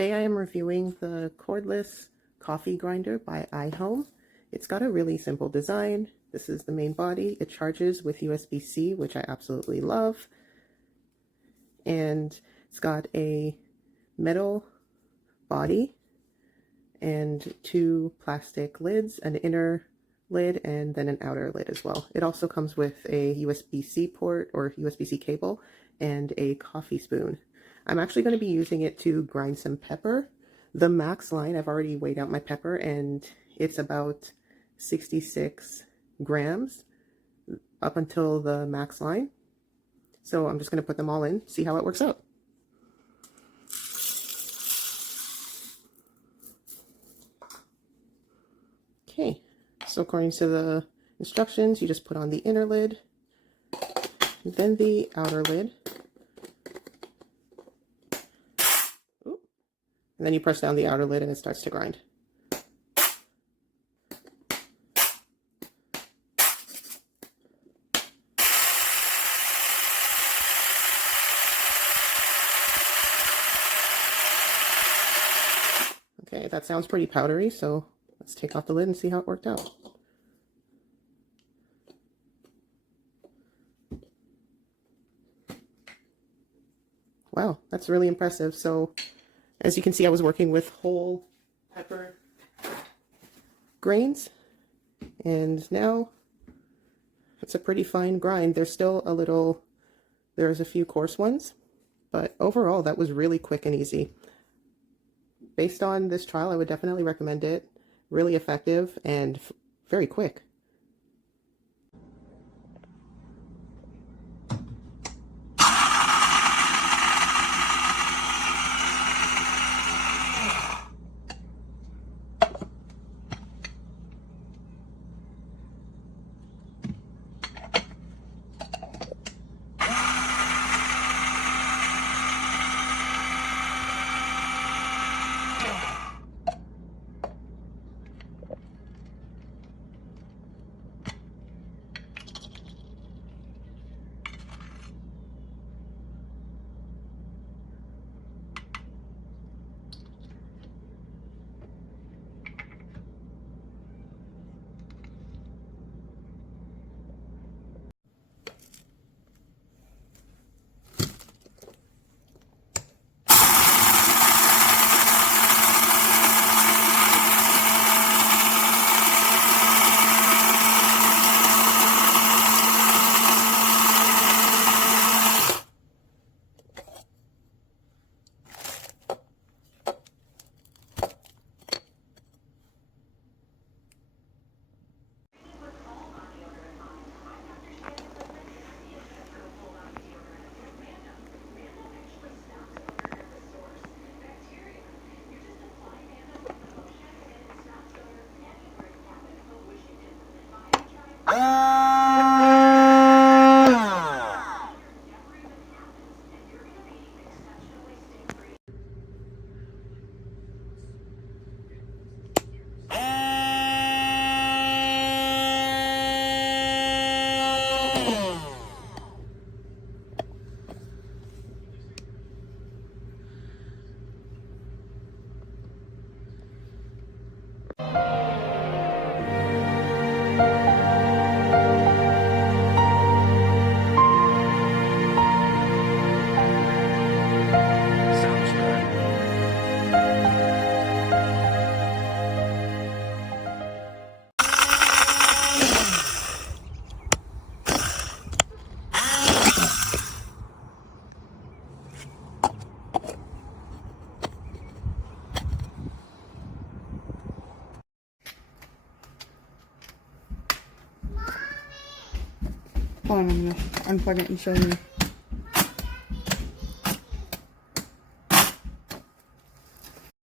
Today I am reviewing the cordless coffee grinder by IHOM. It's got a really simple design. This is the main body. It charges with USB-C, which I absolutely love. And it's got a metal body and two plastic lids, an inner lid and then an outer lid as well. It also comes with a USB-C port or USB-C cable and a coffee spoon. I'm actually going to be using it to grind some pepper. The max line, I've already weighed out my pepper and it's about 66 grams up until the max line. So I'm just going to put them all in, see how it works out. Okay, so according to the instructions, you just put on the inner lid, then the outer lid, and then you press down the outer lid and it starts to grind. Okay, that sounds pretty powdery, so let's take off the lid and see how it worked out. Wow, that's really impressive. So as you can see, I was working with whole pepper grains, and now it's a pretty fine grind. There's a few coarse ones, but overall that was really quick and easy. Based on this trial, I would definitely recommend it. Really effective and very quick. Hold on, I'm gonna unplug it and show you.